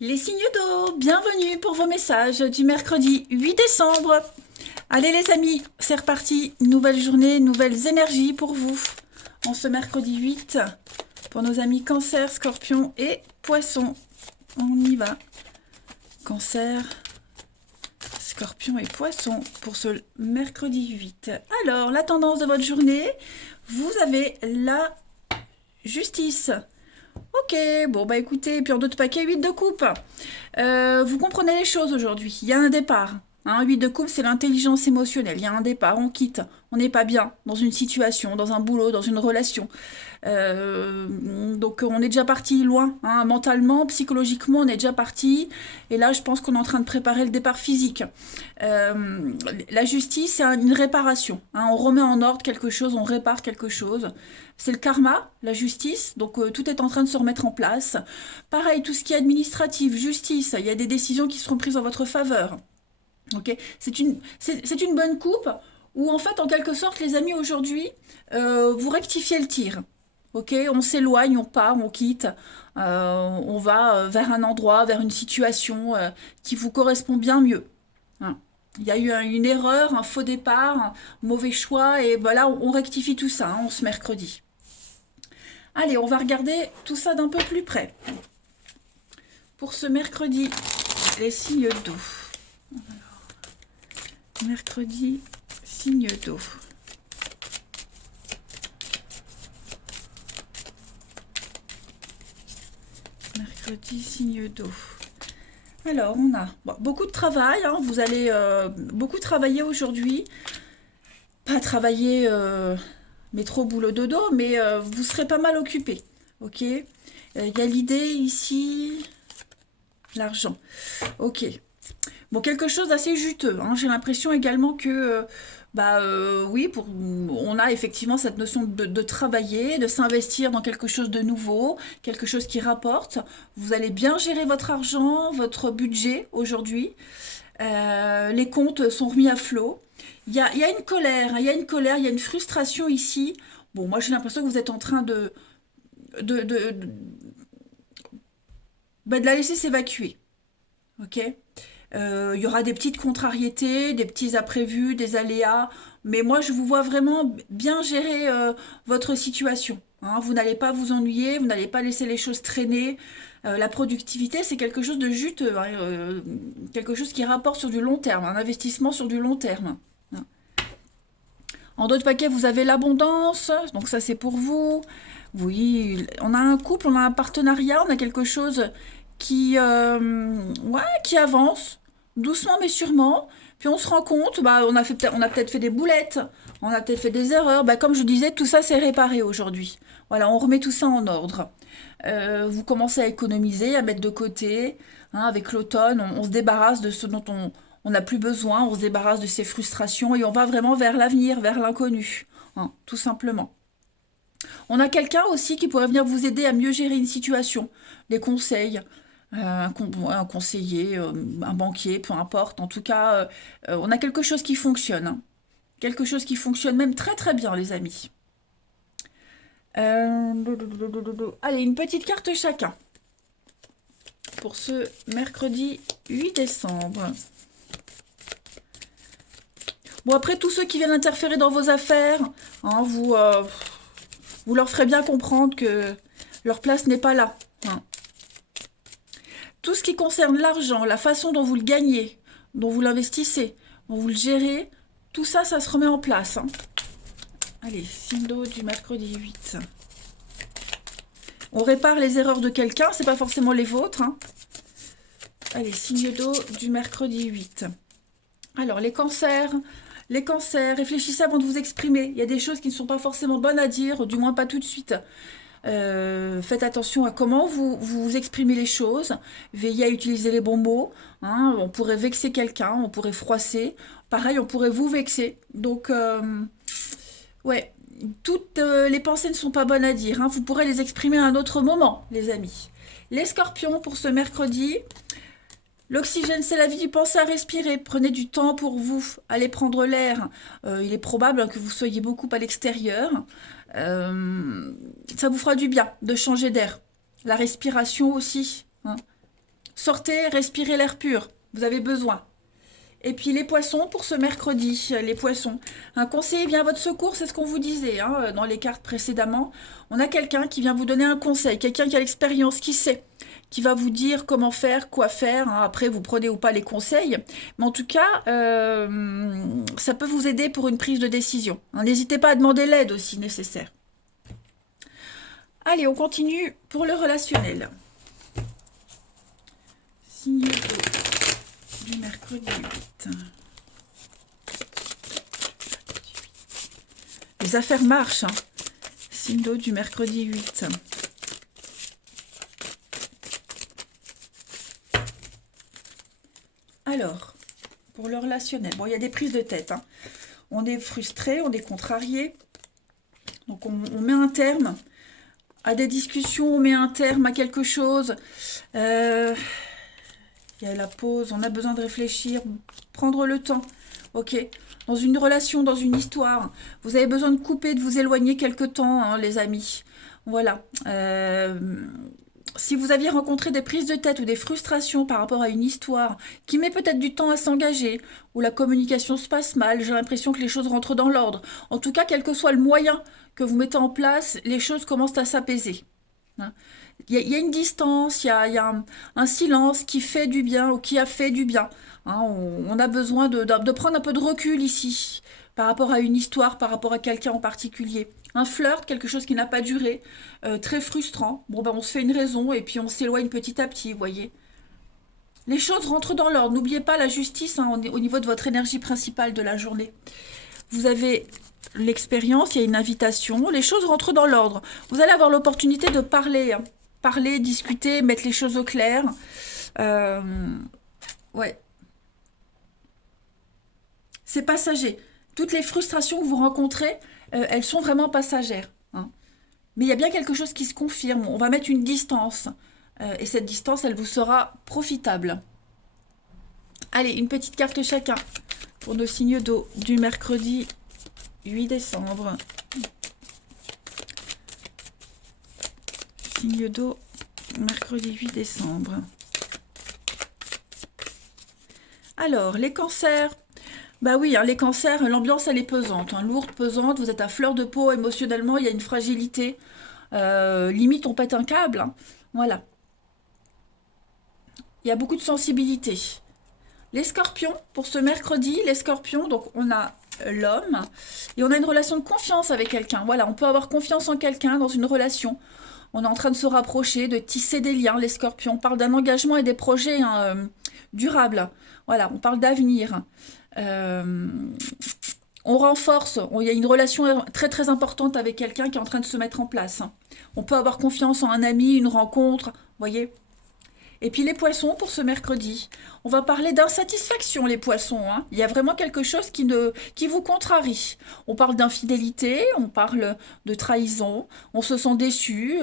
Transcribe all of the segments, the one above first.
Les signes d'eau, bienvenue pour vos messages du mercredi 8 décembre. Allez les amis, c'est reparti, nouvelle journée, nouvelles énergies pour vous. En ce mercredi 8, pour nos amis Cancer, Scorpion et Poisson. On y va. Cancer, Scorpion et Poisson pour ce mercredi 8. Alors, la tendance de votre journée, vous avez la justice. Ok, bon bah écoutez, puis en d'autres paquets, 8 de coupe. Vous comprenez les choses aujourd'hui, il y a un départ. Hein, 8 de coupe, c'est l'intelligence émotionnelle, il y a un départ, on quitte, on n'est pas bien dans une situation, dans un boulot, dans une relation. Donc on est déjà parti loin, hein, mentalement, psychologiquement, on est déjà parti. Et là, je pense qu'on est en train de préparer le départ physique. La justice, c'est une réparation. Hein, on remet en ordre quelque chose, on répare quelque chose. C'est le karma, la justice, donc tout est en train de se remettre en place. Pareil, tout ce qui est administratif, justice, il y a des décisions qui seront prises en votre faveur. Ok, c'est une bonne coupe où en fait, en quelque sorte, les amis, aujourd'hui, vous rectifiez le tir. Ok, on s'éloigne, on part, on quitte, on va vers un endroit, vers une situation qui vous correspond bien mieux. Hein. Il y a eu une erreur, un faux départ, un mauvais choix, et voilà, on rectifie tout ça, hein, ce mercredi. Allez, on va regarder tout ça d'un peu plus près. Pour ce mercredi, les signes d'eau. Mercredi, signe d'eau. Mercredi, signe d'eau. Alors, on a beaucoup de travail. Hein, vous allez beaucoup travailler aujourd'hui. Pas travailler métro, boulot, dodo, mais vous serez pas mal occupé. Ok. Il y a l'idée ici. L'argent. Ok. Bon, quelque chose d'assez juteux. Hein. J'ai l'impression également que, oui, on a effectivement cette notion de travailler, de s'investir dans quelque chose de nouveau, quelque chose qui rapporte. Vous allez bien gérer votre argent, votre budget aujourd'hui. Les comptes sont remis à flot. Il y a une colère, hein, il y a une colère, il y a une frustration ici. Bon, moi j'ai l'impression que vous êtes en train de, de, de, de la laisser s'évacuer. Ok. Il y aura des petites contrariétés, des petits imprévus, des aléas, mais moi je vous vois vraiment bien gérer votre situation. Hein. Vous n'allez pas vous ennuyer, vous n'allez pas laisser les choses traîner. La productivité, c'est quelque chose de juteux, hein, quelque chose qui rapporte sur du long terme, un investissement sur du long terme. Hein. En d'autres paquets, vous avez l'abondance, donc ça c'est pour vous. Oui, on a un couple, on a un partenariat, on a quelque chose qui avance doucement mais sûrement. Puis on se rend compte, on a peut-être fait des boulettes, on a peut-être fait des erreurs. Bah, comme je disais, tout ça c'est réparé aujourd'hui. Voilà, on remet tout ça en ordre. Vous commencez à économiser, à mettre de côté. Hein, avec l'automne, on se débarrasse de ce dont on n'a plus besoin, on se débarrasse de ses frustrations et on va vraiment vers l'avenir, vers l'inconnu. Hein, tout simplement. On a quelqu'un aussi qui pourrait venir vous aider à mieux gérer une situation, des conseils, un conseiller, un banquier, peu importe. En tout cas, on a quelque chose qui fonctionne. Hein. Quelque chose qui fonctionne même très très bien, les amis. Allez, une petite carte chacun pour ce mercredi 8 décembre. Bon, après, tous ceux qui viennent interférer dans vos affaires, hein, vous leur ferez bien comprendre que leur place n'est pas là. Hein. Tout ce qui concerne l'argent, la façon dont vous le gagnez, dont vous l'investissez, dont vous le gérez, tout ça, ça se remet en place. Hein. Allez, signe d'eau du mercredi 8. On répare les erreurs de quelqu'un, c'est pas forcément les vôtres. Hein. Allez, signe d'eau du mercredi 8. Alors, les cancers, réfléchissez avant de vous exprimer. Il y a des choses qui ne sont pas forcément bonnes à dire, du moins pas tout de suite. Faites attention à comment vous exprimez les choses. Veillez à utiliser les bons mots. Hein. On pourrait vexer quelqu'un, on pourrait froisser. Pareil, on pourrait vous vexer. Donc, ouais, toutes les pensées ne sont pas bonnes à dire. Hein. Vous pourrez les exprimer à un autre moment, les amis. Les scorpions, pour ce mercredi, l'oxygène, c'est la vie. Pensez à respirer. Prenez du temps pour vous. Allez prendre l'air. Il est probable que vous soyez beaucoup à l'extérieur. Ça vous fera du bien de changer d'air. La respiration aussi. Hein. Sortez, respirez l'air pur. Vous avez besoin. Et puis les poissons pour ce mercredi, les poissons. Un conseiller vient à votre secours, c'est ce qu'on vous disait hein, dans les cartes précédemment. On a quelqu'un qui vient vous donner un conseil, quelqu'un qui a l'expérience, qui sait, qui va vous dire comment faire, quoi faire. Hein. Après, vous prenez ou pas les conseils. Mais en tout cas, ça peut vous aider pour une prise de décision. Hein. N'hésitez pas à demander l'aide aussi nécessaire. Allez, on continue pour le relationnel. Signe d'eau du mercredi 8. Les affaires marchent. Hein. Signe d'eau du mercredi 8. Alors, pour le relationnel, bon, il y a des prises de tête. Hein. On est frustré, on est contrarié. Donc, on met un terme à des discussions, on met un terme à quelque chose. Il y a la pause, on a besoin de réfléchir, prendre le temps. Ok, dans une relation, dans une histoire, vous avez besoin de couper, de vous éloigner quelque temps, hein, les amis. Voilà. Si vous aviez rencontré des prises de tête ou des frustrations par rapport à une histoire qui met peut-être du temps à s'engager, où la communication se passe mal, j'ai l'impression que les choses rentrent dans l'ordre. En tout cas, quel que soit le moyen que vous mettez en place, les choses commencent à s'apaiser. Hein. Il y a une distance, il y a un silence qui fait du bien ou qui a fait du bien. Hein, on a besoin de prendre un peu de recul ici par rapport à une histoire, par rapport à quelqu'un en particulier. Un flirt, quelque chose qui n'a pas duré, très frustrant. Bon, ben, on se fait une raison et puis on s'éloigne petit à petit, vous voyez. Les choses rentrent dans l'ordre. N'oubliez pas la justice hein, au niveau de votre énergie principale de la journée. Vous avez l'expérience, il y a une invitation. Les choses rentrent dans l'ordre. Vous allez avoir l'opportunité de parler. Hein. Parler, discuter, mettre les choses au clair. Ouais. C'est passager. Toutes les frustrations que vous rencontrez, elles sont vraiment passagères. Hein. Mais il y a bien quelque chose qui se confirme. On va mettre une distance. Et cette distance, elle vous sera profitable. Allez, une petite carte chacun pour nos signes d'eau du mercredi 8 décembre. Signe d'eau, mercredi 8 décembre. Alors, les cancers. Bah oui, hein, les cancers, l'ambiance, elle est pesante. Hein, lourde, pesante, vous êtes à fleur de peau, émotionnellement, il y a une fragilité. Limite, on pète un câble. Hein. Voilà. Il y a beaucoup de sensibilité. Les scorpions, pour ce mercredi, les scorpions, donc on a l'homme, et on a une relation de confiance avec quelqu'un. Voilà, on peut avoir confiance en quelqu'un dans une relation. On est en train de se rapprocher, de tisser des liens, les scorpions. On parle d'un engagement et des projets hein, durables. Voilà, on parle d'avenir. On renforce, il y a une relation très très importante avec quelqu'un qui est en train de se mettre en place. Hein. On peut avoir confiance en un ami, une rencontre, vous voyez. Et puis les poissons pour ce mercredi. On va parler d'insatisfaction, les poissons. Hein. Il y a vraiment quelque chose qui vous contrarie. On parle d'infidélité, on parle de trahison, on se sent déçu,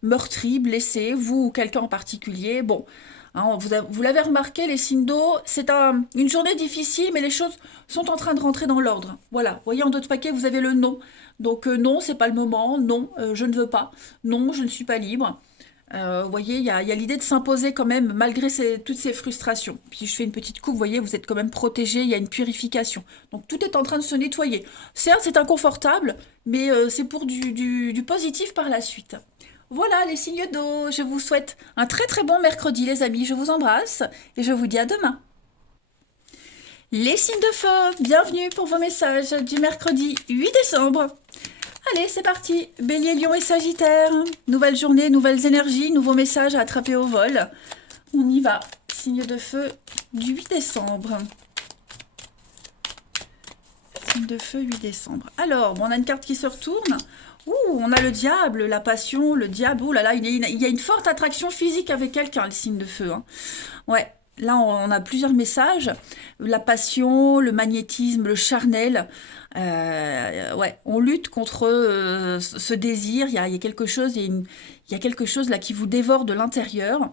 meurtri, blessé, vous ou quelqu'un en particulier. Bon, hein, vous l'avez remarqué, les signes d'eau, c'est une journée difficile, mais les choses sont en train de rentrer dans l'ordre. Voilà, vous voyez, en d'autres paquets, vous avez le non. Donc non, c'est pas le moment, non, je ne veux pas, non, je ne suis pas libre. Vous voyez, il y a l'idée de s'imposer quand même, malgré toutes ces frustrations. Puis je fais une petite coupe, vous voyez, vous êtes quand même protégé, il y a une purification. Donc tout est en train de se nettoyer. Certes, c'est inconfortable, mais c'est pour du positif par la suite. Voilà les signes d'eau. Je vous souhaite un très très bon mercredi, les amis. Je vous embrasse et je vous dis à demain. Les signes de feu, bienvenue pour vos messages du mercredi 8 décembre. Allez, c'est parti. Bélier, Lion et Sagittaire. Nouvelle journée, nouvelles énergies, nouveaux messages à attraper au vol. On y va. Signe de feu du 8 décembre. Signe de feu 8 décembre. Alors, bon, on a une carte qui se retourne. Ouh, on a le diable, la passion, le diable. Ouh là là, il y a une forte attraction physique avec quelqu'un, le signe de feu. Hein. Ouais. Là, on a plusieurs messages. La passion, le magnétisme, le charnel. Ouais, on lutte contre ce désir. Il y a quelque chose, il y a quelque chose là qui vous dévore de l'intérieur.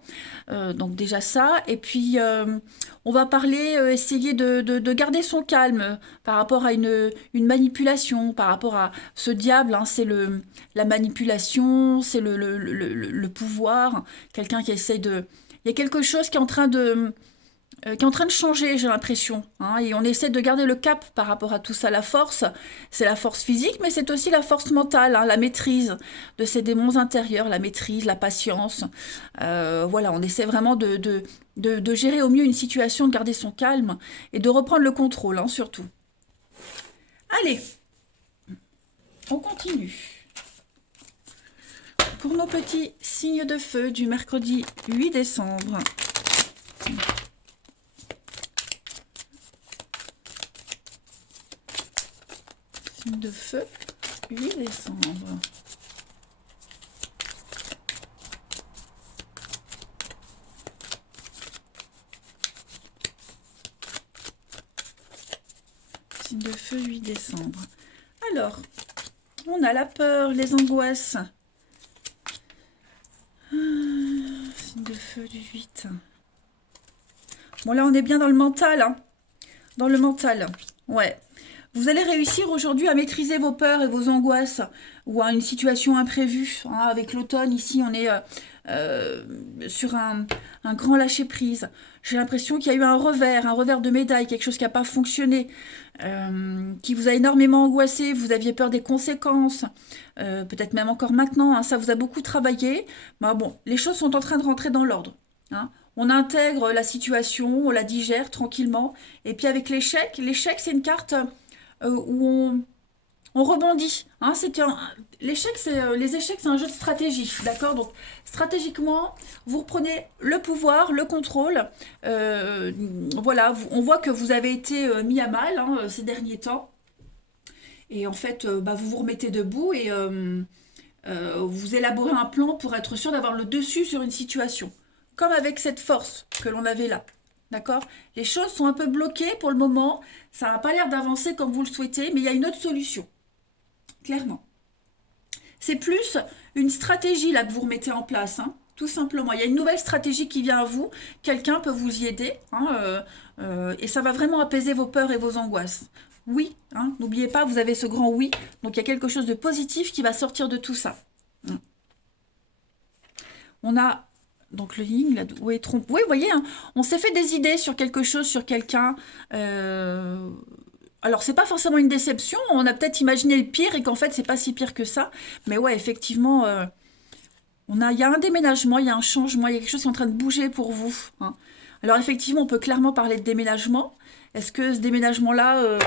Donc déjà ça. Et puis, on va parler, essayer de garder son calme par rapport à une manipulation, par rapport à ce diable. Hein, c'est la manipulation, c'est le pouvoir. Quelqu'un qui essaye il y a quelque chose qui est en train de changer, j'ai l'impression, hein, et on essaie de garder le cap par rapport à tout ça. La force, c'est la force physique, mais c'est aussi la force mentale, hein, la maîtrise de ces démons intérieurs, la maîtrise, la patience. Voilà, on essaie vraiment de gérer au mieux une situation, de garder son calme et de reprendre le contrôle, hein, surtout. Allez, on continue. Pour nos petits signes de feu du mercredi 8 décembre. Signe de feu, 8 décembre. Signe de feu, 8 décembre. Alors, on a la peur, les angoisses. Signe de feu du 8. Bon, là, on est bien dans le mental, hein. Dans le mental, ouais. Vous allez réussir aujourd'hui à maîtriser vos peurs et vos angoisses ou à une situation imprévue, hein. Avec l'automne, ici, on est sur un grand lâcher-prise. J'ai l'impression qu'il y a eu un revers de médaille, quelque chose qui n'a pas fonctionné, qui vous a énormément angoissé, vous aviez peur des conséquences, peut-être même encore maintenant, hein, ça vous a beaucoup travaillé. Mais bon, les choses sont en train de rentrer dans l'ordre, hein. On intègre la situation, on la digère tranquillement. Et puis avec l'échec c'est une carte où on rebondit, hein. L'échec, les échecs, c'est un jeu de stratégie, d'accord? Donc stratégiquement, vous reprenez le pouvoir, le contrôle. Voilà, on voit que vous avez été mis à mal, hein, ces derniers temps. Et en fait, vous vous remettez debout et vous élaborez un plan pour être sûr d'avoir le dessus sur une situation. Comme avec cette force que l'on avait là. D'accord? Les choses sont un peu bloquées pour le moment. Ça n'a pas l'air d'avancer comme vous le souhaitez, mais il y a une autre solution. Clairement. C'est plus une stratégie là que vous remettez en place, hein, tout simplement. Il y a une nouvelle stratégie qui vient à vous. Quelqu'un peut vous y aider, hein, et ça va vraiment apaiser vos peurs et vos angoisses. Oui, hein, n'oubliez pas, vous avez ce grand oui. Donc il y a quelque chose de positif qui va sortir de tout ça. On a donc le yin, là, oui, trompe. Oui, vous voyez, hein, on s'est fait des idées sur quelque chose, sur quelqu'un. Alors, c'est pas forcément une déception. On a peut-être imaginé le pire et qu'en fait, c'est pas si pire que ça. Mais ouais, effectivement, il y a un déménagement, il y a un changement, il y a quelque chose qui est en train de bouger pour vous, hein. Alors, effectivement, on peut clairement parler de déménagement. Est-ce que ce déménagement-là,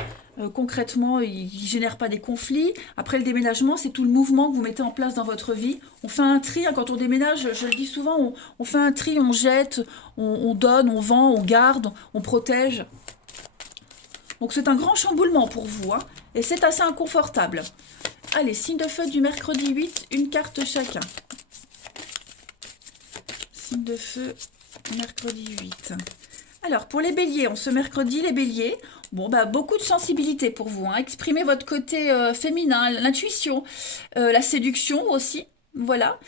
concrètement, il ne génère pas des conflits? Après le déménagement, c'est tout le mouvement que vous mettez en place dans votre vie. On fait un tri, hein, quand on déménage, je le dis souvent, on fait un tri, on jette, on donne, on vend, on garde, on protège. Donc c'est un grand chamboulement pour vous, hein, et c'est assez inconfortable. Allez, signe de feu du mercredi 8, une carte chacun. Signe de feu, mercredi 8. Alors, pour les béliers, ce mercredi, les béliers, bon, beaucoup de sensibilité pour vous, hein. Exprimez votre côté féminin, l'intuition, la séduction aussi, voilà.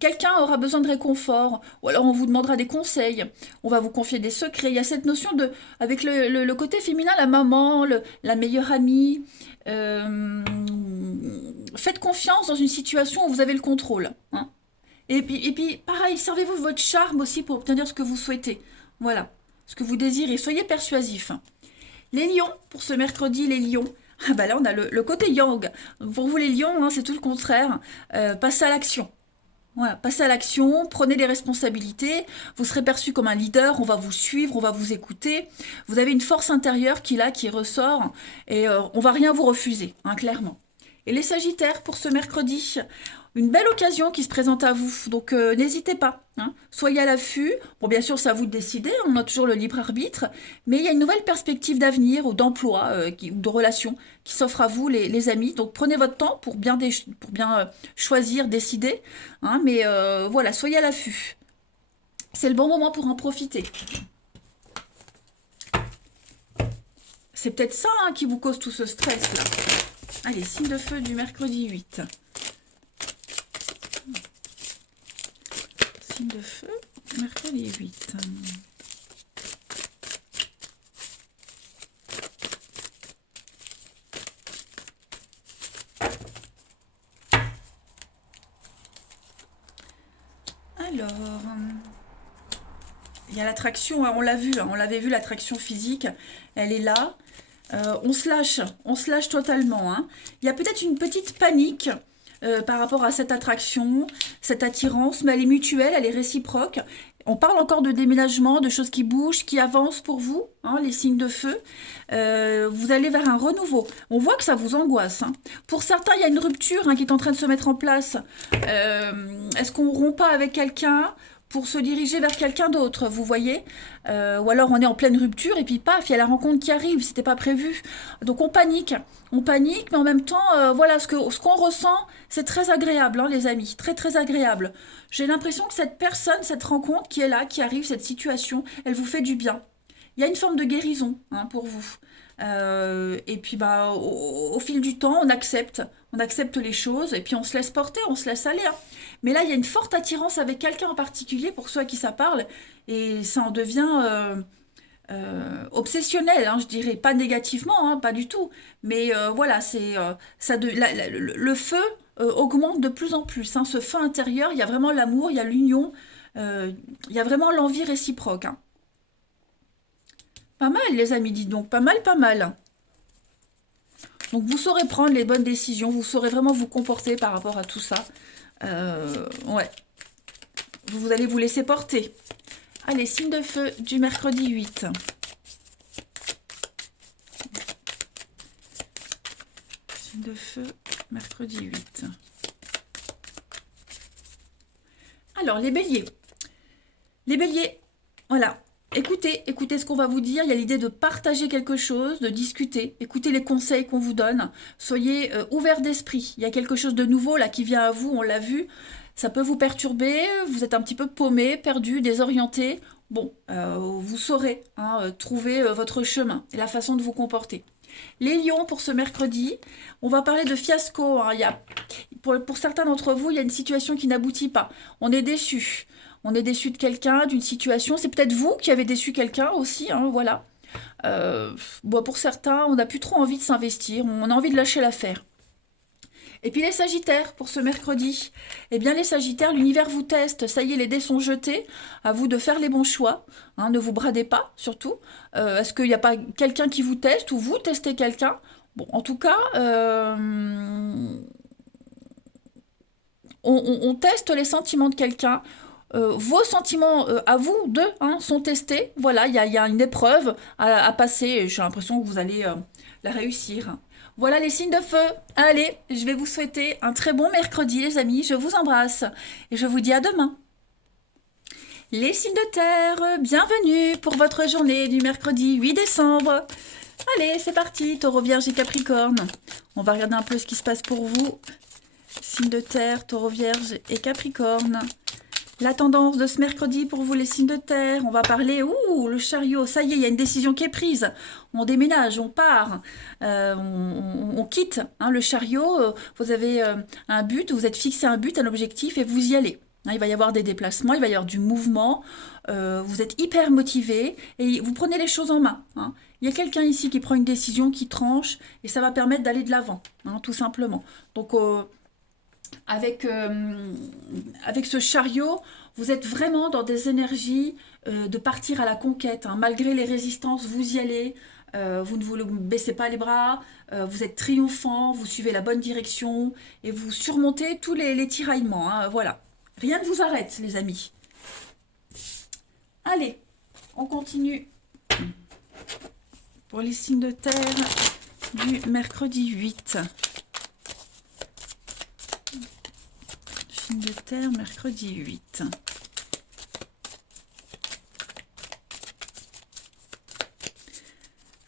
Quelqu'un aura besoin de réconfort, ou alors on vous demandera des conseils, on va vous confier des secrets. Il y a cette notion avec le côté féminin, la maman, la meilleure amie. Faites confiance dans une situation où vous avez le contrôle, hein. Et puis, pareil, servez-vous de votre charme aussi pour obtenir ce que vous souhaitez. Voilà, ce que vous désirez. Soyez persuasif. Les lions, pour ce mercredi, les lions. Ah là, on a le côté yang. Pour vous, les lions, hein, c'est tout le contraire. Passez à l'action. Voilà, passez à l'action, prenez des responsabilités. Vous serez perçu comme un leader, on va vous suivre, on va vous écouter. Vous avez une force intérieure qui ressort et on va rien vous refuser, hein, clairement. Et les sagittaires, pour ce mercredi, une belle occasion qui se présente à vous, donc n'hésitez pas, hein. Soyez à l'affût. Bon, bien sûr, c'est à vous de décider, on a toujours le libre arbitre, mais il y a une nouvelle perspective d'avenir ou d'emploi ou de relation qui s'offre à vous, les amis. Donc prenez votre temps pour bien choisir, décider, hein, mais voilà, soyez à l'affût. C'est le bon moment pour en profiter. C'est peut-être ça, hein, qui vous cause tout ce stress là. Allez, signe de feu du mercredi 8. Signe de feu, mercredi 8. Alors, Il y a l'attraction, hein, on l'a vu, hein, on l'avait vu, l'attraction physique, elle est là. On se lâche totalement, hein. Il y a peut-être une petite panique par rapport à cette attraction, cette attirance, mais elle est mutuelle, elle est réciproque. On parle encore de déménagement, de choses qui bougent, qui avancent pour vous, hein, les signes de feu. Vous allez vers un renouveau. On voit que ça vous angoisse, hein. Pour certains, il y a une rupture, hein, qui est en train de se mettre en place. Est-ce qu'on rompt pas avec quelqu'un pour se diriger vers quelqu'un d'autre, vous voyez? Ou alors on est en pleine rupture et puis paf, il y a la rencontre qui arrive, c'était pas prévu. Donc on panique, mais en même temps, voilà, ce qu'on ressent, c'est très agréable, hein, les amis, très très agréable. J'ai l'impression que cette personne, cette rencontre qui est là, qui arrive, cette situation, elle vous fait du bien. Il y a une forme de guérison, hein, pour vous. Et puis bah, au fil du temps, on accepte les choses et puis on se laisse porter, on se laisse aller, hein. Mais là, il y a une forte attirance avec quelqu'un en particulier pour ceux à qui ça parle et ça en devient obsessionnel, hein, je dirais, pas négativement, hein, pas du tout, mais voilà, le feu augmente de plus en plus, hein, ce feu intérieur, il y a vraiment l'amour, il y a l'union, il y a vraiment l'envie réciproque, hein. Pas mal, les amis, dites donc. Pas mal, pas mal. Donc, vous saurez prendre les bonnes décisions. Vous saurez vraiment vous comporter par rapport à tout ça. Ouais. Vous allez vous laisser porter. Allez, signe de feu du mercredi 8. Signe de feu, mercredi 8. Alors, les béliers. Les béliers, voilà. Écoutez ce qu'on va vous dire. Il y a l'idée de partager quelque chose, de discuter. Écoutez les conseils qu'on vous donne. Soyez ouverts d'esprit. Il y a quelque chose de nouveau là qui vient à vous, on l'a vu. Ça peut vous perturber. Vous êtes un petit peu paumé, perdu, désorienté. Bon, vous saurez, hein, trouver votre chemin et la façon de vous comporter. Les lions, pour ce mercredi, on va parler de fiasco, hein. Pour certains d'entre vous, il y a une situation qui n'aboutit pas. On est déçu. On est déçu de quelqu'un, d'une situation. C'est peut-être vous qui avez déçu quelqu'un aussi, hein, voilà. Bon, pour certains, on n'a plus trop envie de s'investir. On a envie de lâcher l'affaire. Et puis les sagittaires, pour ce mercredi. Eh bien les sagittaires, l'univers vous teste. Ça y est, les dés sont jetés. À vous de faire les bons choix, hein, ne vous bradez pas, surtout. Est-ce qu'il n'y a pas quelqu'un qui vous teste ou vous testez quelqu'un? Bon, en tout cas, on teste les sentiments de quelqu'un. Vos sentiments à vous deux, hein, sont testés. Voilà, il y a une épreuve à passer et j'ai l'impression que vous allez la réussir. Voilà les signes de feu. Allez, je vais vous souhaiter un très bon mercredi, les amis. Je vous embrasse et je vous dis à demain. Les signes de terre, bienvenue pour votre journée du mercredi 8 décembre. Allez, c'est parti, Taureau, Vierge et Capricorne. On va regarder un peu ce qui se passe pour vous. Signes de terre, Taureau, Vierge et Capricorne. La tendance de ce mercredi pour vous, les signes de terre. On va parler, le chariot, ça y est, il y a une décision qui est prise. On déménage, on part, on quitte, hein, le chariot. Vous avez un but, vous êtes fixé un but, un objectif et vous y allez. Hein, il va y avoir des déplacements, il va y avoir du mouvement. Vous êtes hyper motivé et vous prenez les choses en main, hein. Il y a quelqu'un ici qui prend une décision, qui tranche et ça va permettre d'aller de l'avant, hein, tout simplement. Donc, avec ce chariot, vous êtes vraiment dans des énergies de partir à la conquête, hein. Malgré les résistances, vous y allez, vous ne vous baissez pas les bras, vous êtes triomphant, vous suivez la bonne direction et vous surmontez tous les tiraillements, hein, voilà. Rien ne vous arrête, les amis. Allez, on continue pour les signes de terre du mercredi 8. De terre, mercredi 8.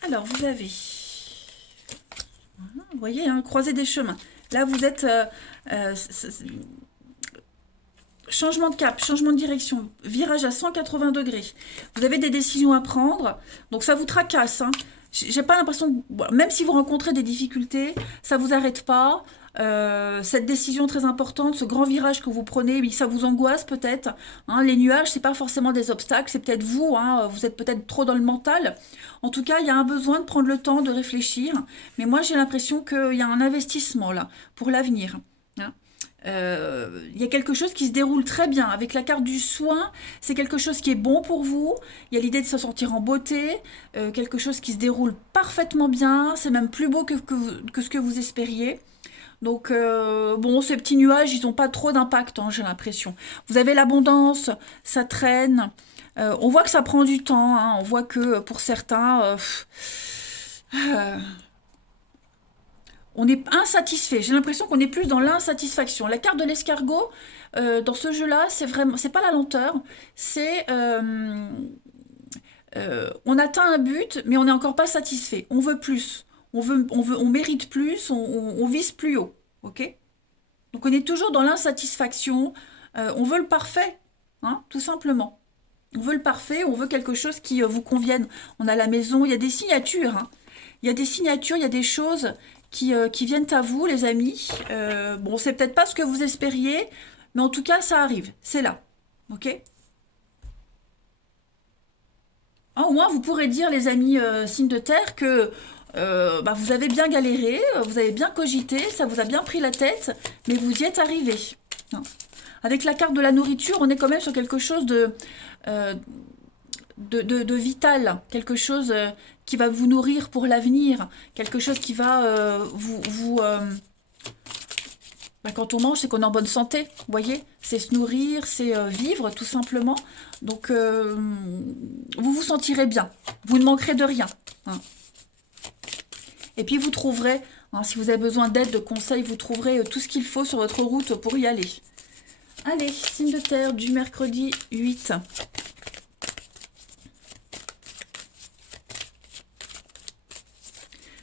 Alors, vous avez, vous voyez, hein, croiser des chemins. Là, vous êtes changement de cap, changement de direction, virage à 180 degrés. Vous avez des décisions à prendre, donc ça vous tracasse, hein. J'ai pas l'impression, même si vous rencontrez des difficultés, ça vous arrête pas. Cette décision très importante, ce grand virage que vous prenez, ça vous angoisse peut-être, hein. Les nuages, c'est pas forcément des obstacles, c'est peut-être vous, hein, vous êtes peut-être trop dans le mental. En tout cas, il y a un besoin de prendre le temps de réfléchir. Mais moi, j'ai l'impression qu'il y a un investissement là pour l'avenir, hein. Il y a quelque chose qui se déroule très bien. Avec la carte du soin, c'est quelque chose qui est bon pour vous. Il y a l'idée de se sentir en beauté, quelque chose qui se déroule parfaitement bien. C'est même plus beau que ce que vous espériez. Donc, bon, ces petits nuages, ils n'ont pas trop d'impact, hein, j'ai l'impression. Vous avez l'abondance, ça traîne. On voit que ça prend du temps, hein. On voit que pour certains, euh, on est insatisfait. J'ai l'impression qu'on est plus dans l'insatisfaction. La carte de l'escargot, dans ce jeu-là, c'est vraiment, c'est pas la lenteur, c'est on atteint un but, mais on n'est encore pas satisfait. On veut plus. On mérite plus, on vise plus haut. Ok? Donc on est toujours dans l'insatisfaction. On veut le parfait, hein, tout simplement. On veut le parfait, on veut quelque chose qui vous convienne. On a la maison, il y a des signatures, hein. Il y a des signatures, il y a des choses qui viennent à vous, les amis. Bon, c'est peut-être pas ce que vous espériez, mais en tout cas, ça arrive. C'est là. Ok? Ah, au moins, vous pourrez dire, les amis signes de terre, que bah, vous avez bien galéré, vous avez bien cogité, ça vous a bien pris la tête, mais vous y êtes arrivé. Hein. Avec la carte de la nourriture, on est quand même sur quelque chose euh, de vital, quelque chose qui va vous nourrir pour l'avenir, quelque chose qui va bah, quand on mange, c'est qu'on est en bonne santé, vous voyez? C'est se nourrir, c'est vivre tout simplement. Donc, vous vous sentirez bien, vous ne manquerez de rien. Hein. Et puis vous trouverez, hein, si vous avez besoin d'aide, de conseils, vous trouverez tout ce qu'il faut sur votre route pour y aller. Allez, signe de terre du mercredi 8.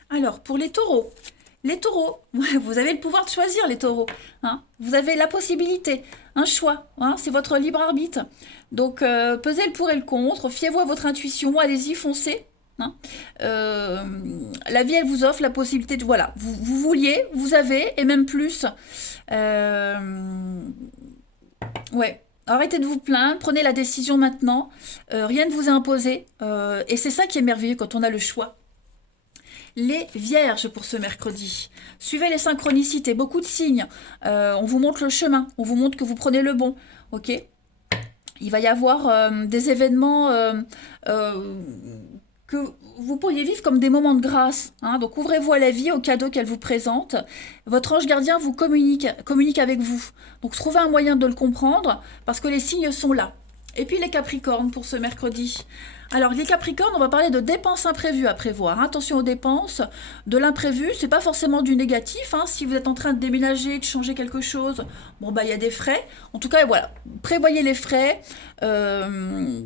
Alors, pour les taureaux, vous avez le pouvoir de choisir les taureaux. Hein. Vous avez la possibilité, un choix, hein, c'est votre libre arbitre. Donc, pesez le pour et le contre, fiez-vous à votre intuition, allez-y, foncez. Hein. Euh, la vie, elle vous offre la possibilité de, voilà, vous vouliez, vous avez, et même plus. Euh, ouais. Arrêtez de vous plaindre, prenez la décision maintenant. Rien ne vous est imposé. Et c'est ça qui est merveilleux quand on a le choix. Les vierges pour ce mercredi. Suivez les synchronicités, beaucoup de signes. On vous montre le chemin, on vous montre que vous prenez le bon. Ok? Il va y avoir des événements euh, que vous pourriez vivre comme des moments de grâce. Hein. Donc ouvrez-vous à la vie, aux cadeaux qu'elle vous présente. Votre ange gardien vous communique avec vous. Donc trouvez un moyen de le comprendre parce que les signes sont là. Et puis les Capricornes pour ce mercredi. Alors les Capricornes, on va parler de dépenses imprévues à prévoir. Attention aux dépenses, de l'imprévu, c'est pas forcément du négatif. Hein. Si vous êtes en train de déménager, de changer quelque chose, bon bah il y a des frais. En tout cas, voilà, prévoyez les frais. Ouais.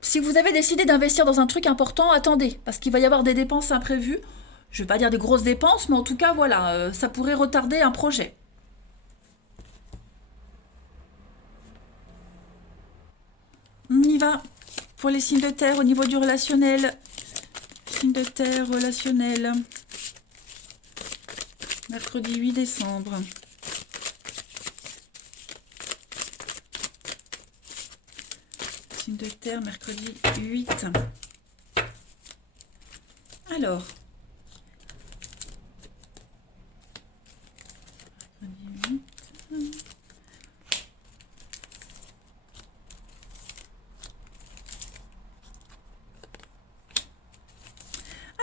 Si vous avez décidé d'investir dans un truc important, attendez, parce qu'il va y avoir des dépenses imprévues. Je ne vais pas dire des grosses dépenses, mais en tout cas, voilà, ça pourrait retarder un projet. On y va pour les signes de terre au niveau du relationnel. Signes de terre relationnel. Mercredi 8 décembre. Signe de terre, mercredi 8. Alors. Mercredi 8.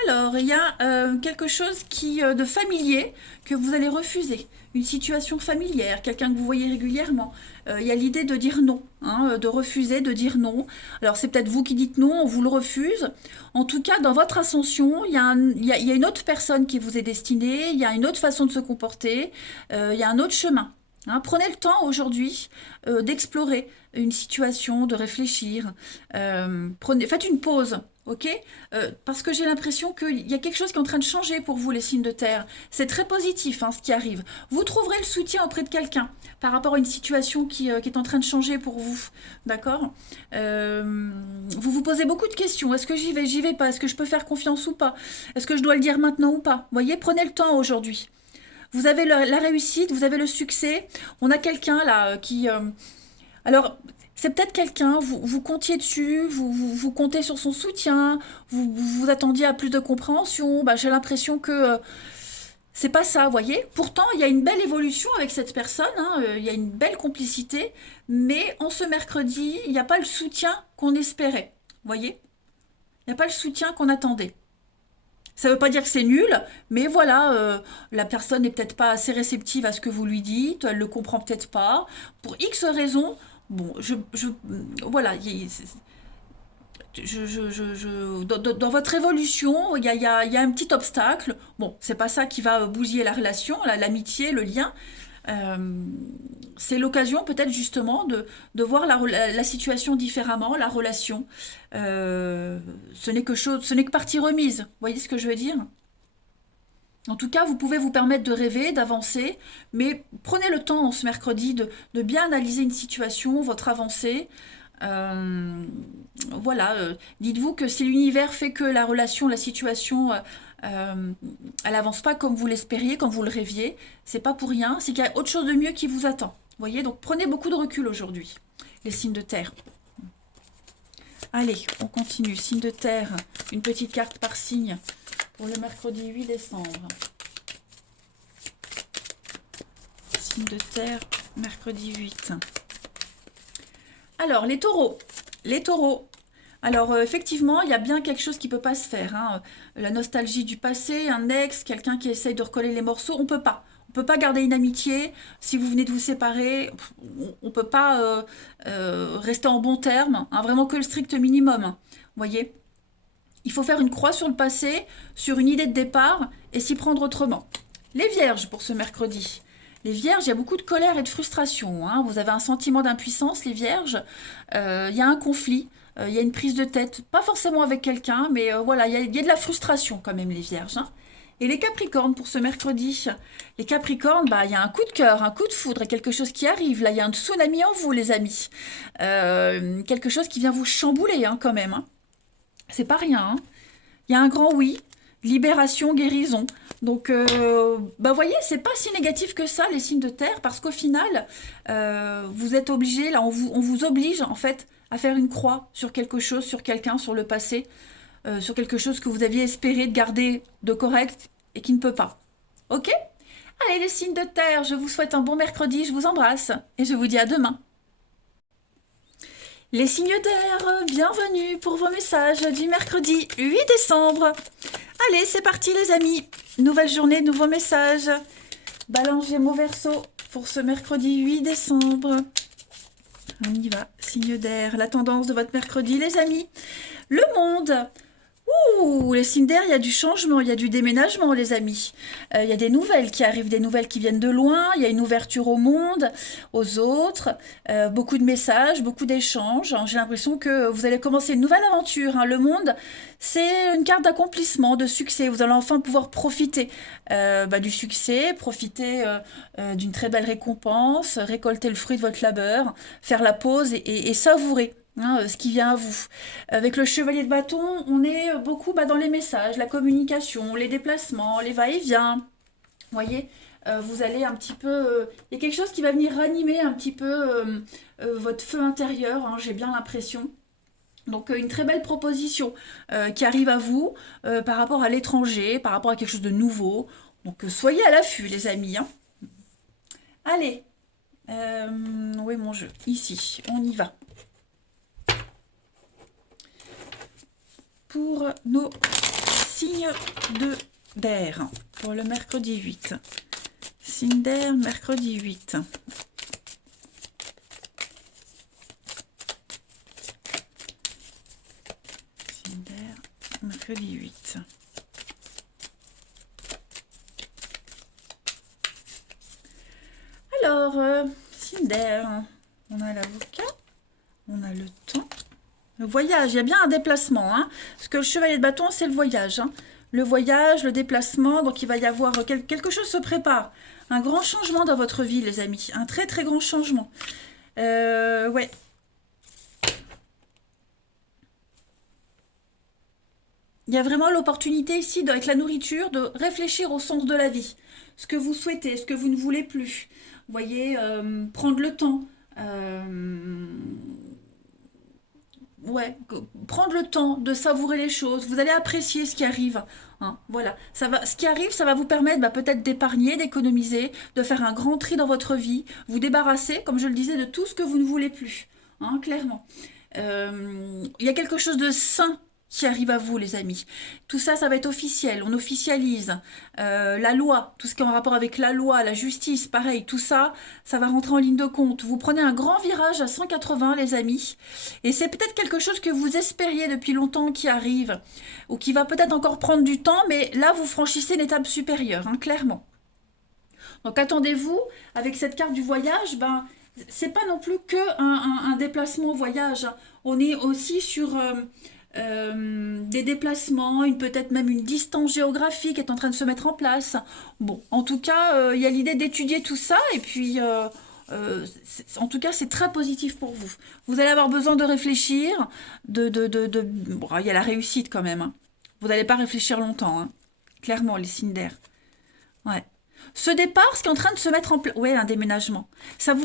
Alors, il y a quelque chose de familier que vous allez refuser. Une situation familière, quelqu'un que vous voyez régulièrement. Il y a l'idée de dire non, hein, de refuser, de dire non. Alors, c'est peut-être vous qui dites non, on vous le refuse. En tout cas, dans votre ascension, il y a une autre personne qui vous est destinée, il y a une autre façon de se comporter, il y a un autre chemin. Hein. Prenez le temps aujourd'hui d'explorer une situation, de réfléchir. Faites une pause. Ok? Parce que j'ai l'impression qu'il y a quelque chose qui est en train de changer pour vous, les signes de terre. C'est très positif, hein, ce qui arrive. Vous trouverez le soutien auprès de quelqu'un par rapport à une situation qui est en train de changer pour vous. D'accord? Vous vous posez beaucoup de questions. Est-ce que j'y vais pas? Est-ce que je peux faire confiance ou pas? Est-ce que je dois le dire maintenant ou pas? Voyez, prenez le temps aujourd'hui. Vous avez la réussite, vous avez le succès. On a quelqu'un là alors, c'est peut-être quelqu'un, vous comptiez dessus, vous comptez sur son soutien, vous attendiez à plus de compréhension. Bah, j'ai l'impression que C'est pas ça, vous voyez. Pourtant, il y a une belle évolution avec cette personne, hein, il y a une belle complicité, mais en ce mercredi, il n'y a pas le soutien qu'on espérait, vous voyez. Il n'y a pas le soutien qu'on attendait. Ça ne veut pas dire que c'est nul, mais voilà, la personne n'est peut-être pas assez réceptive à ce que vous lui dites, elle le comprend peut-être pas, pour X raisons. Bon, voilà, dans votre évolution, il y a un petit obstacle. Bon, c'est pas ça qui va bousiller la relation, l'amitié, le lien. Euh, c'est l'occasion peut-être justement de voir la situation différemment, la relation. Ce n'est que partie remise. Vous voyez ce que je veux dire? En tout cas, vous pouvez vous permettre de rêver, d'avancer, mais prenez le temps ce mercredi de bien analyser une situation, votre avancée. Euh, voilà, dites-vous que si l'univers fait que la relation, la situation, euh, elle avance pas comme vous l'espériez, comme vous le rêviez, c'est pas pour rien, c'est qu'il y a autre chose de mieux qui vous attend. Vous voyez, donc prenez beaucoup de recul aujourd'hui, les signes de terre. Allez, on continue. Signe de terre, une petite carte par signe pour le mercredi 8 décembre. Signe de terre, mercredi 8. Alors, les taureaux. Les taureaux. Alors, effectivement, il y a bien quelque chose qui ne peut pas se faire, hein. La nostalgie du passé, un ex, quelqu'un qui essaye de recoller les morceaux, on ne peut pas. On ne peut pas garder une amitié. Si vous venez de vous séparer, on ne peut pas rester en bon terme, hein, vraiment que le strict minimum, hein. Vous voyez? Il faut faire une croix sur le passé, sur une idée de départ et s'y prendre autrement. Les vierges pour ce mercredi. Les vierges, il y a beaucoup de colère et de frustration, hein. Vous avez un sentiment d'impuissance, les vierges. Il y a un conflit, il y a une prise de tête, pas forcément avec quelqu'un, mais voilà, il y a de la frustration quand même, les vierges, hein. Et les capricornes pour ce mercredi. Les capricornes, bah, il y a un coup de cœur, un coup de foudre, et quelque chose qui arrive. Là, il y a un tsunami en vous, les amis. Quelque chose qui vient vous chambouler, hein, quand même, hein. C'est pas rien, hein. Il y a un grand oui, libération, guérison. Donc, bah voyez, c'est pas si négatif que ça, les signes de terre, parce qu'au final, vous êtes obligé, là, on vous oblige, en fait, à faire une croix sur quelque chose, sur quelqu'un, sur le passé, sur quelque chose que vous aviez espéré de garder de correct et qui ne peut pas. Ok? Allez, les signes de terre, je vous souhaite un bon mercredi, je vous embrasse, et je vous dis à demain. Les signes d'air, bienvenue pour vos messages du mercredi 8 décembre. Allez, c'est parti les amis. Nouvelle journée, nouveaux messages. Balance Gémeaux Verseau pour ce mercredi 8 décembre. On y va, signe d'air. La tendance de votre mercredi les amis. Le monde. Ouh, les signes d'air, il y a du changement, il y a du déménagement, les amis. Il y a des nouvelles qui arrivent, des nouvelles qui viennent de loin. Il y a une ouverture au monde, aux autres. Beaucoup de messages, beaucoup d'échanges. J'ai l'impression que vous allez commencer une nouvelle aventure, hein. Le monde, c'est une carte d'accomplissement, de succès. Vous allez enfin pouvoir profiter du succès, profiter d'une très belle récompense, récolter le fruit de votre labeur, faire la pause et savourer, hein, ce qui vient à vous. Avec le chevalier de bâton, on est beaucoup dans les messages, la communication, les déplacements, les va-et-vient. Vous voyez, vous allez un petit peu... Il y a quelque chose qui va venir ranimer un petit peu votre feu intérieur, hein, j'ai bien l'impression. Donc une très belle proposition qui arrive à vous par rapport à l'étranger, par rapport à quelque chose de nouveau. Donc soyez à l'affût les amis, hein. Allez, où est mon jeu? Ici, on y va. Pour nos signes d'air, pour le mercredi 8. Signe d'air, mercredi 8. Signe d'air, mercredi 8. Alors, signe d'air, on a l'avocat, on a le temps. Le voyage, il y a bien un déplacement, hein, parce que le chevalier de bâton, c'est le voyage, hein. Le voyage, le déplacement, donc il va y avoir quelque chose se prépare. Un grand changement dans votre vie, les amis. Un très très grand changement. Ouais. Il y a vraiment l'opportunité ici, avec la nourriture, de réfléchir au sens de la vie. Ce que vous souhaitez, ce que vous ne voulez plus. Vous voyez, prendre le temps. ouais, prendre le temps de savourer les choses. Vous allez apprécier ce qui arrive. Hein, voilà, ça va, ce qui arrive, ça va vous permettre bah, peut-être d'épargner, d'économiser, de faire un grand tri dans votre vie, vous débarrasser, comme je le disais, de tout ce que vous ne voulez plus. Hein, clairement. Il y a quelque chose de sain qui arrive à vous, les amis. Tout ça, ça va être officiel. On officialise la loi, tout ce qui est en rapport avec la loi, la justice, pareil. Tout ça, ça va rentrer en ligne de compte. Vous prenez un grand virage à 180, les amis. Et c'est peut-être quelque chose que vous espériez depuis longtemps qui arrive, ou qui va peut-être encore prendre du temps, mais là, vous franchissez une étape supérieure, hein, clairement. Donc attendez-vous, avec cette carte du voyage, ben, c'est pas non plus que un déplacement voyage. On est aussi sur des déplacements, peut-être même une distance géographique est en train de se mettre en place. Bon, en tout cas, il y a l'idée d'étudier tout ça et puis en tout cas, c'est très positif pour vous. Vous allez avoir besoin de réfléchir, bon, il y a la réussite quand même. Hein. Vous n'allez pas réfléchir longtemps, hein. Clairement, les signes d'air. Ouais. Ce départ, ce qui est en train de se mettre en place, ouais, un déménagement. Ça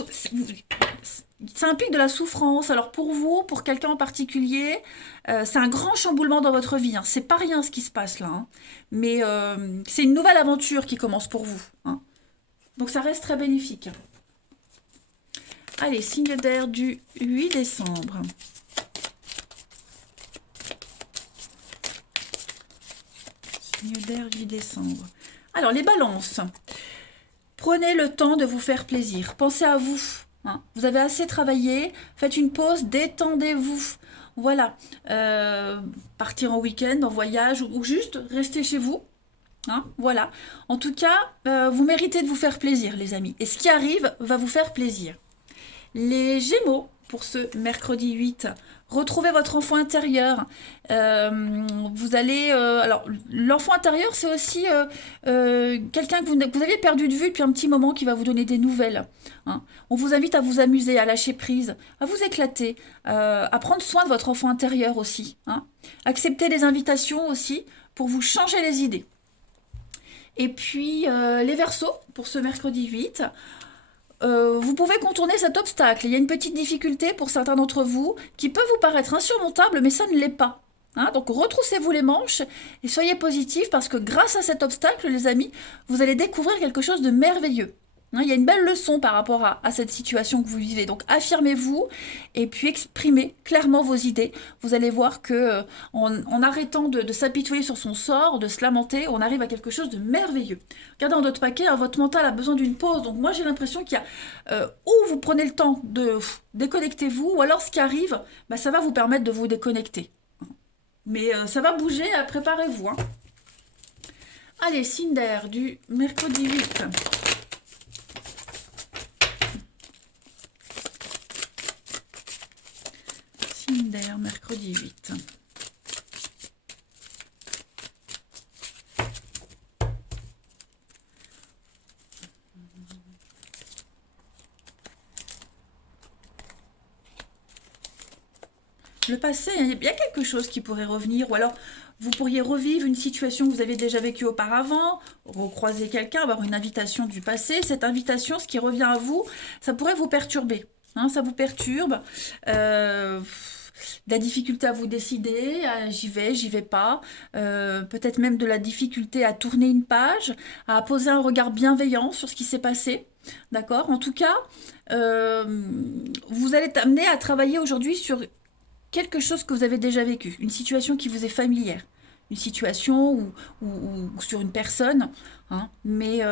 implique de la souffrance. Alors pour vous, pour quelqu'un en particulier, c'est un grand chamboulement dans votre vie. Hein. C'est pas rien ce qui se passe là, hein. Mais c'est une nouvelle aventure qui commence pour vous. Hein. Donc ça reste très bénéfique. Allez, signe d'air du 8 décembre. Signe d'air 8 décembre. Alors les balances. Prenez le temps de vous faire plaisir. Pensez à vous. Hein. Vous avez assez travaillé. Faites une pause. Détendez-vous. Voilà. Partir en week-end, en voyage ou juste rester chez vous. Hein, voilà. En tout cas, vous méritez de vous faire plaisir, les amis. Et ce qui arrive va vous faire plaisir. Les Gémeaux, pour ce mercredi 8, retrouvez votre enfant intérieur. Vous allez... alors, l'enfant intérieur, c'est aussi quelqu'un que vous aviez perdu de vue depuis un petit moment qui va vous donner des nouvelles. Hein. On vous invite à vous amuser, à lâcher prise, à vous éclater, à prendre soin de votre enfant intérieur aussi. Hein. Acceptez les invitations aussi pour vous changer les idées. Et puis, les Verseaux, pour ce mercredi 8, vous pouvez contourner cet obstacle. Il y a une petite difficulté pour certains d'entre vous qui peut vous paraître insurmontable, mais ça ne l'est pas. Hein, donc retroussez-vous les manches et soyez positifs parce que grâce à cet obstacle, les amis, vous allez découvrir quelque chose de merveilleux. Hein, il y a une belle leçon par rapport à cette situation que vous vivez. Donc affirmez-vous et puis exprimez clairement vos idées. Vous allez voir que en arrêtant de s'apitoyer sur son sort, de se lamenter, on arrive à quelque chose de merveilleux. Regardez en d'autres paquets, hein, votre mental a besoin d'une pause. Donc moi j'ai l'impression qu'il y a ou vous prenez le temps de déconnecter-vous, ou alors ce qui arrive, bah, ça va vous permettre de vous déconnecter. Mais ça va bouger, préparez-vous. Hein. Allez, signe d'air du mercredi 8. Signe d'air, mercredi 8. Le passé, il y a quelque chose qui pourrait revenir, ou alors vous pourriez revivre une situation que vous avez déjà vécue auparavant, recroiser quelqu'un, avoir une invitation du passé. Cette invitation, ce qui revient à vous, ça pourrait vous perturber. Hein, ça vous perturbe. De la difficulté à vous décider, j'y vais pas. Peut-être même de la difficulté à tourner une page, à poser un regard bienveillant sur ce qui s'est passé. D'accord? En tout cas, vous allez être amené à travailler aujourd'hui sur quelque chose que vous avez déjà vécu, une situation qui vous est familière, une situation ou sur une personne, hein, mais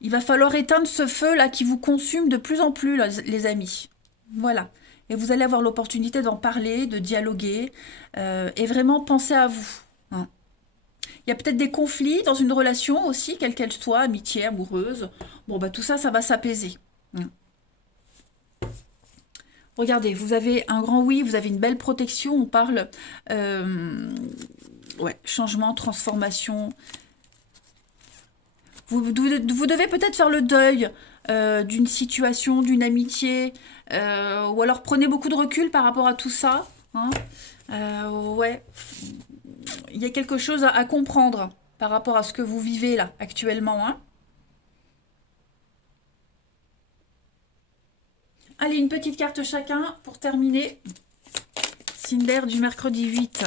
il va falloir éteindre ce feu-là qui vous consume de plus en plus, là, les amis. Voilà. Et vous allez avoir l'opportunité d'en parler, de dialoguer, et vraiment penser à vous. Hein. Il y a peut-être des conflits dans une relation aussi, quelle qu'elle soit, amitié, amoureuse. Bon, bah tout ça, ça va s'apaiser. Hein. Regardez, vous avez un grand oui, vous avez une belle protection. On parle ouais, changement, transformation. Vous devez peut-être faire le deuil d'une situation, d'une amitié, ou alors prenez beaucoup de recul par rapport à tout ça. Hein. Ouais, il y a quelque chose à comprendre par rapport à ce que vous vivez là actuellement. Hein. Allez, une petite carte chacun pour terminer. signes d'air du mercredi 8.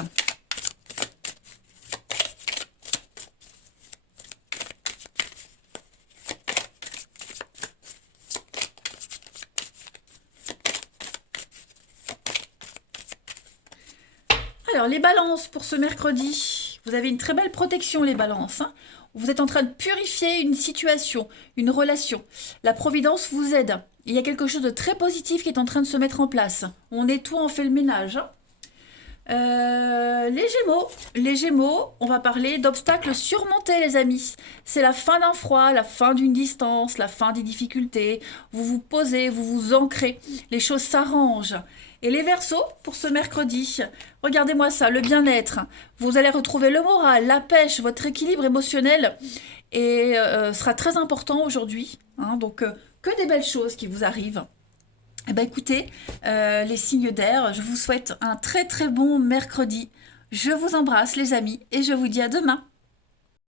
Alors, les balances pour ce mercredi. Vous avez une très belle protection, les balances, hein. Vous êtes en train de purifier une situation, une relation. La providence vous aide. Il y a quelque chose de très positif qui est en train de se mettre en place. On nettoie, on fait le ménage, hein. Les Gémeaux, on va parler d'obstacles surmontés, les amis. C'est la fin d'un froid, la fin d'une distance, la fin des difficultés. Vous vous posez, vous vous ancrez. Les choses s'arrangent. Et les Verseaux, pour ce mercredi, regardez-moi ça, le bien-être. Vous allez retrouver le moral, la pêche, votre équilibre émotionnel et sera très important aujourd'hui, hein. Donc, que des belles choses qui vous arrivent. Eh ben écoutez, les signes d'air, je vous souhaite un très très bon mercredi. Je vous embrasse les amis et je vous dis à demain.